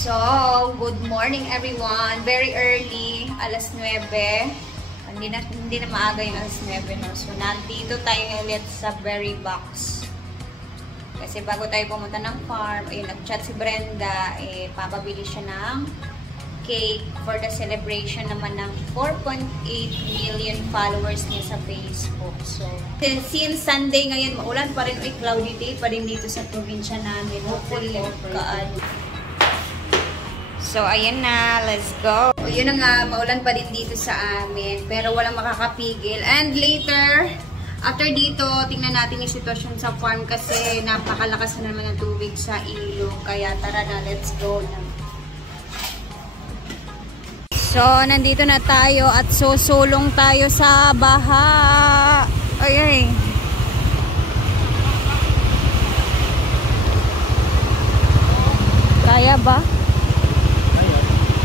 So, good morning everyone. Very early, alas 9. Hindi na maaga yung alas 9, no? So, nandito tayo ulit sa Berry Box. Kasi bago tayo pumunta ng farm, ayun, nag-chat si Brenda, papabili siya ng cake for the celebration naman ng 4.8 million followers niya sa Facebook. So, since Sunday ngayon, maulan pa rin, cloudy day pa rin dito sa probinsya namin. Hopefully, So, ayan na. Let's go. O, yun na nga, maulan pa din dito sa amin. Pero walang makakapigil. And later, after dito, tingnan natin yung sitwasyon sa farm kasi napakalakas na naman ng tubig sa ilog. Kaya tara na, let's go na. So, nandito na tayo at susulong tayo sa baha. Ay, ay. Kaya ba?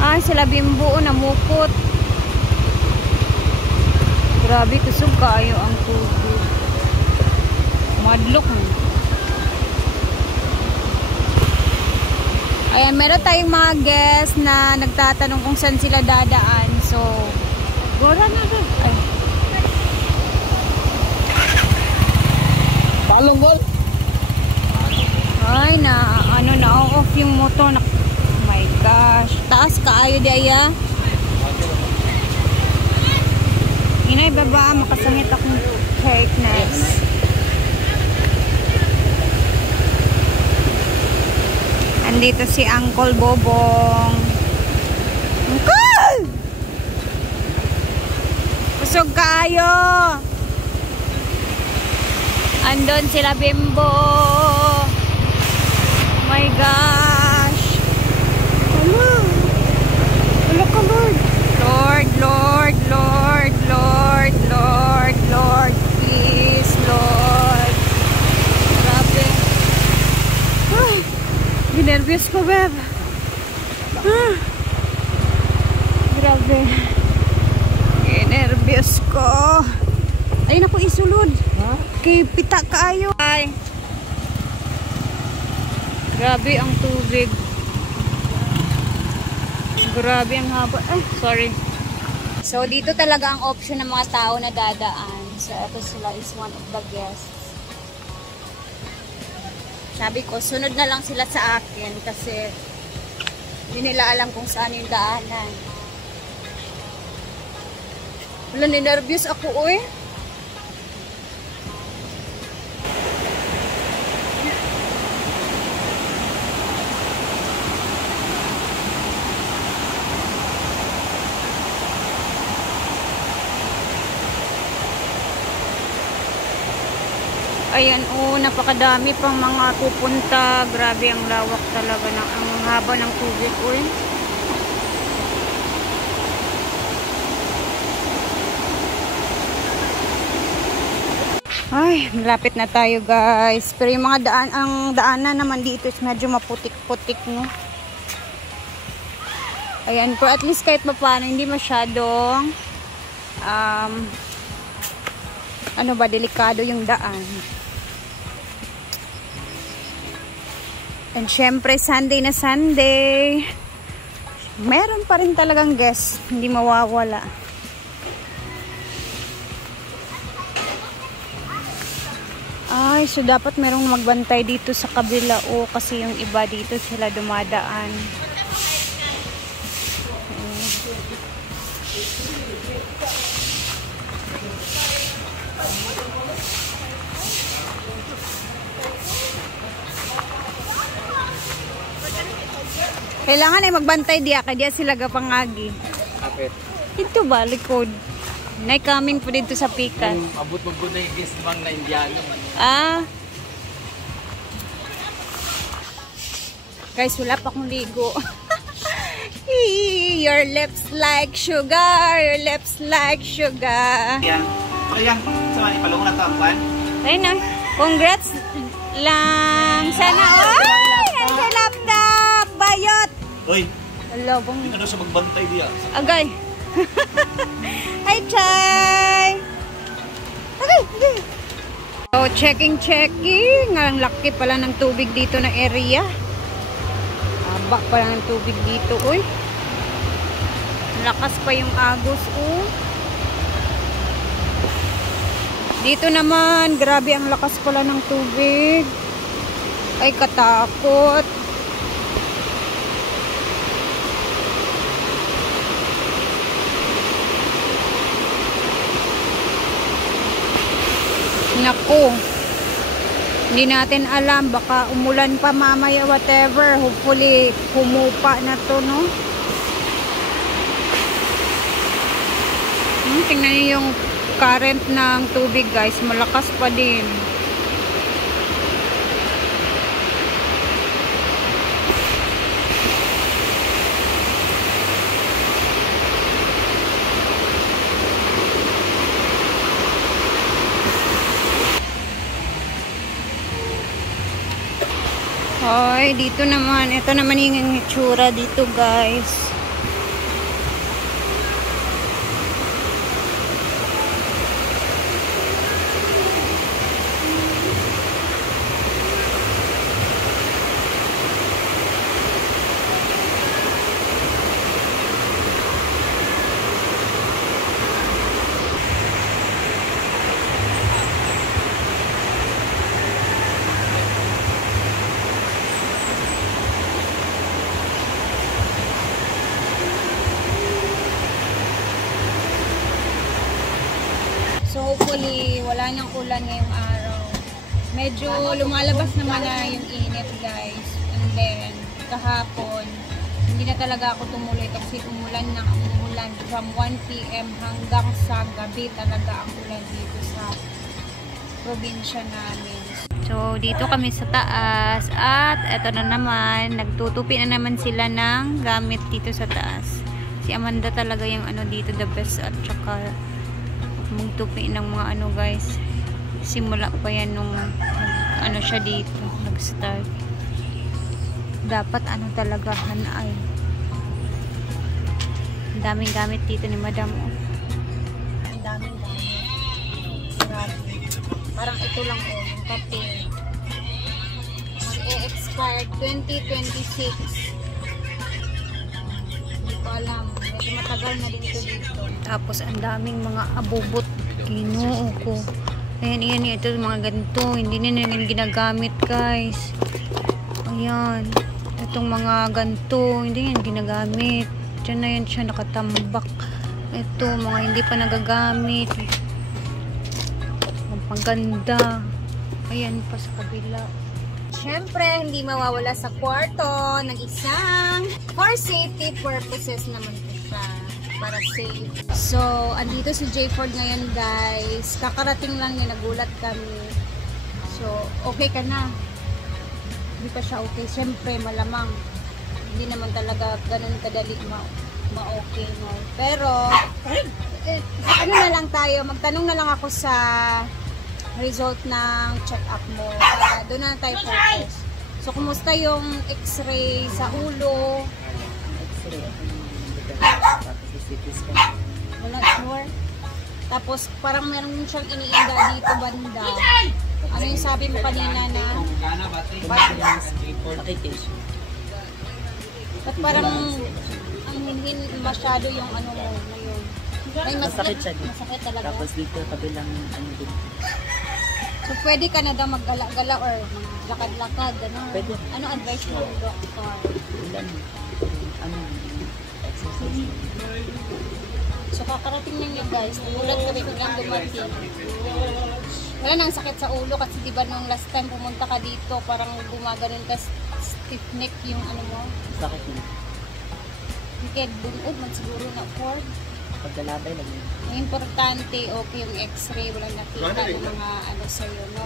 Ah, sila Bimbo namukot. Grabe, kusog kayo ang tubig. Madlok. Ayan, meron tayong mga guests na nagtatanong kung saan sila dadaan. So, gora na rin. Ay. Palunggol? Ay, na-off yung motor. Oh my gosh. Taas kaayo di aya. Inay baba, makasangit akong fakeness. Andito si Uncle Bobong. Uncle! Kusog kaayo. Andon sila Bimbo. Oh my gosh. Hello ka, Lord. Lord, please, Lord. Grabe. Ay, ginervyos ko, Beb. Grabe. Ginervyos ko. Ayun ako isulod. Huh? Kay pita kaayo. Ay. Grabe ang tubig. Grabe ang haba. Ay, sorry. So, dito talaga ang option ng mga tao na dadaan. So, ito sila is one of the guests. Sabi ko, sunod na lang sila sa akin kasi hindi nila alam kung saan yung daanan. Wala, ninervyos ako, uy. Ayan, napakadami pang mga pupunta. Grabe ang lawak talaga ng ang haba ng tubig, uy. Ay, malapit na tayo, guys. Pero yung mga daanan naman dito is medyo maputik-putik, no. Ayan, pero at least kahit paano hindi masyadong delikado yung daan. And syempre, Sunday na Sunday, meron pa rin talagang guest, hindi mawawala. Ay, so dapat merong magbantay dito sa kabila, kasi yung iba dito sila dumadaan. Kailangan ay magbantay diya, kaya sila gapangagi. Kapit. Ito ba, likod? Nay coming po dito sa pikat. Abot mo po na yung guest bang na Indiano. Ah. Guys, wala pa akong ligo. Your lips like sugar. Your lips like sugar. Yan. Ayan. Sama ni palungo na ito ang pan. Ayun na. Congrats lang. Sana. Ay! Ang sa laptop. Bayot. Uy. Hello, bang. Hindi ka daw siya magbantay diya. Agay. Hi, Chay. Okay. So, checking. Ang laki pala ng tubig dito na area. Baba pa lang ang tubig dito. Uy. Lakas pa yung agos. Oh. Dito naman, grabe ang lakas pala ng tubig. Ay, katakot. Naku. Hindi natin alam. Baka umulan pa mamaya, whatever. Hopefully, humupa na to, no? Tingnan niyo yung current ng tubig, guys. Malakas pa din. Hoy, dito naman. Ito naman yung itsura dito, guys. So hopefully wala nang ulan ngayong araw. Medyo lumalabas naman na yung init, guys. And then kahapon hindi na talaga ako tumuloy kasi umulan from 1 PM hanggang sa gabi talaga ang ulan dito sa probinsya namin. So dito kami sa taas at eto na naman, nagtutupi na naman sila ng gamit dito sa taas. Si Amanda talaga yung ano dito, the best, at saka magtupi ng mga ano, guys. Simula pa yan nung ano siya dito, nag-start. Dapat ano talaga, hanay. Ang daming gamit dito ni Madam. Ang daming gamit. Grabe. Parang ito lang yung kape. Mag-e-expired 2026. Hindi ko alam. Medyo matagal na din ito dito. Tapos ang daming mga abubot. Ginoo ko. Ayan, ito mga ganito. Hindi na nila ginagamit, guys. Ayan. Itong mga ganito, hindi yan ginagamit. Diyan na yan siya nakatambak. Ito, mga hindi pa nagagamit. Ang paganda. Ayan pa sa kabila. Siyempre, hindi mawawala sa kwarto ng isang for safety purposes naman po siya. Para safe. So, andito si J. Ford ngayon, guys. Kakarating lang niya, nagulat kami. So, okay ka na? Hindi pa siya okay. Siyempre, malamang. Hindi naman talaga ganun kadali ma-okay, no? Pero, ano na lang tayo, magtanong na lang ako sa result ng check-up mo. Doon na tayo focus. So, kumusta yung x-ray sa ulo? X-ray. Wala, sure. Tapos, parang meron siyang iniinda dito banda. Ano yung sabi mo kanina na? Ba't parang ang hinhin masyado yung ano mo ngayon? Ay, masakit siya dito. Masakit talaga. Tapos dito kabilang ano dito. So, pwede ka na daw maggala-gala or maglakad-lakad, gano'n. Pwede. Ano advice mo ng doktor? Ilan? Ano? Exercise. So, kakarating lang yun, guys. Nagulat kami biglang dumating. Wala nang sakit sa ulo kasi diba nung last time pumunta ka dito, parang gumaganon ka, stiff neck yung ano mo. Sakit na. Hindi kaya bunod, magsiguro na Ford. Paglalabay lang yun. Ang importante, okay yung x-ray, walang nakita ng mga ano sa'yo, no?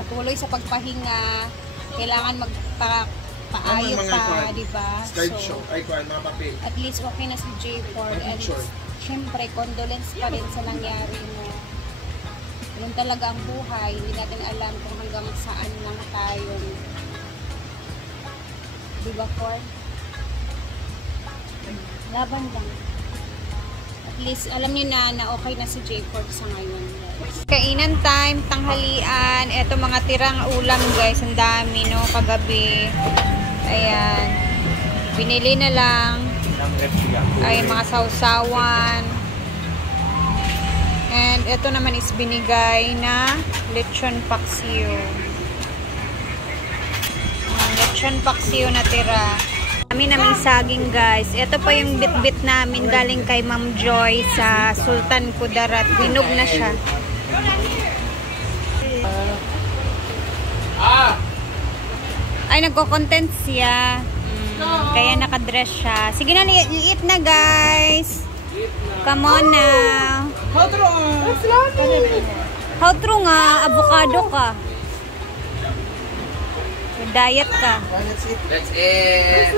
Natuloy sa pagpahinga, kailangan magpa-paayot pa, diba? So, at least okay na si J. Ford. And syempre, condolence pa rin sa nangyari mo. Yun talaga ang buhay. Hindi natin alam kung hanggang saan lang tayo. Diba, Ford? Laban lang. At least, alam niyo na okay na si J. Ford sa ngayon, guys. Kainan time, tanghalian. Eto mga tirang ulam, guys. Ang dami, no? Kagabi. Ayan. Binili na lang. Ay, mga sausawan. And ito naman is binigay na lechon paksiw. Lechon paksiw na tira. Kami naming saging guys. Ito pa yung bit-bit namin galing kay Ma'am Joy sa Sultan Kudarat. Hinog na siya. Ay, nagko-content siya. Kaya nakadress siya. Sige na, eat na guys. Come on now. How true nga, avocado ka. Diet ka. Let's eat!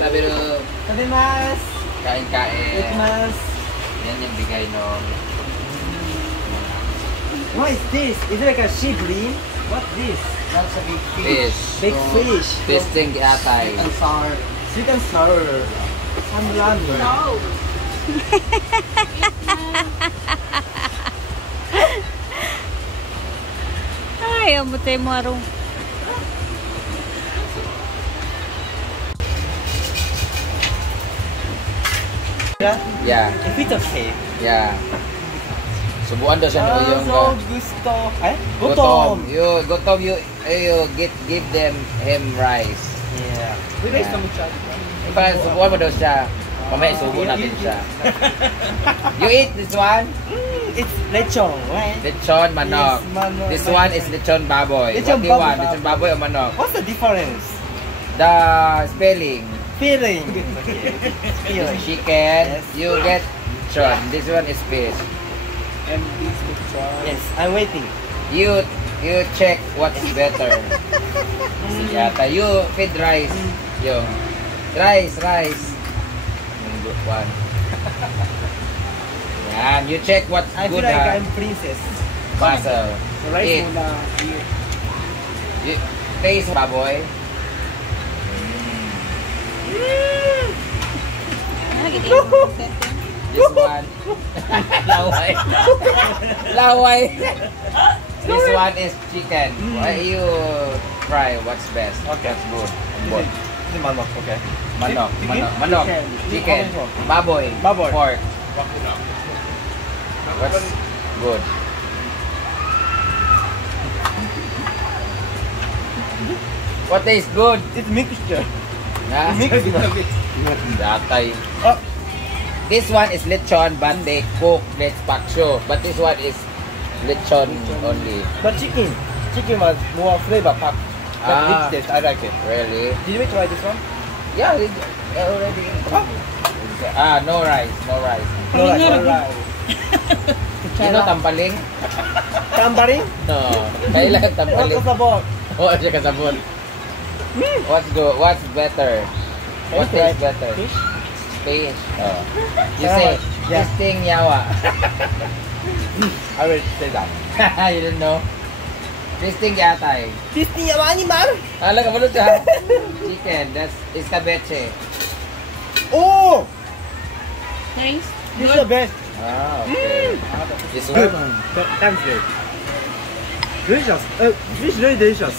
Tabiru! Tabimasu. Kain-kain. Tabimasu. Yan yung bigay no. What is this? Is it like a shibli? What's this? That's a big Fish. Big fish. Fisting atay. And sour. Sweet and sour. Samlami. Ay, amutay mo arong. Yeah. If it's okay. Yeah. Subuan daw siya ng iyong So gusto. Eh? gutom. Gutom you give him rice. Yeah. We guys come chat. Para subuan mo daw siya. Mamaya subo natin siya. You eat this one? It's lechon, right? Lechon manok. Yes, manok. This one is lechon baboy. Lechon What do you want? baboy. Lechon baboy or manok? What's the difference? The spelling. Feeling. This Feeling. chicken. Yes. You get lechon. This one is fish. And this lechon. Yes, I'm waiting. You check what's better. Yata. You feed rice. Yo. Rice. Good one. Yan. You check what's I feel good. like I'm princess. Basil. The rice Eat. muna here. You taste baboy. This one. Laway. This one is chicken. Why you try what's best? Okay. What's good? Both. This is manok, okay. Manok. Chicken. Baboy. Baboy. Pork. What's good? What tastes good? It's mixture. Ha? Datay. Oh. This one is lechon but they cook let's paksyo. But this one is lechon only. But chicken was more flavor packed. But Ah. rich taste, I like it. Really? Did we try this one? Yeah, already. No rice. No rice. You know tampaling? Tambaring? No. Kailan What tampaling? was about? Oh, siya kasabon. What's good? What's better? What tastes better? Fish? Fish. Oh. You say, Yeah. this thing yawa. I will say that. You don't know? This thing yatay. This thing yung animal? Alam ka balot ha? Chicken. That's escabeche. Oh! Nice. This is the best. Ah, okay. This Good. one. Thanks, Dave. Delicious. This is really delicious.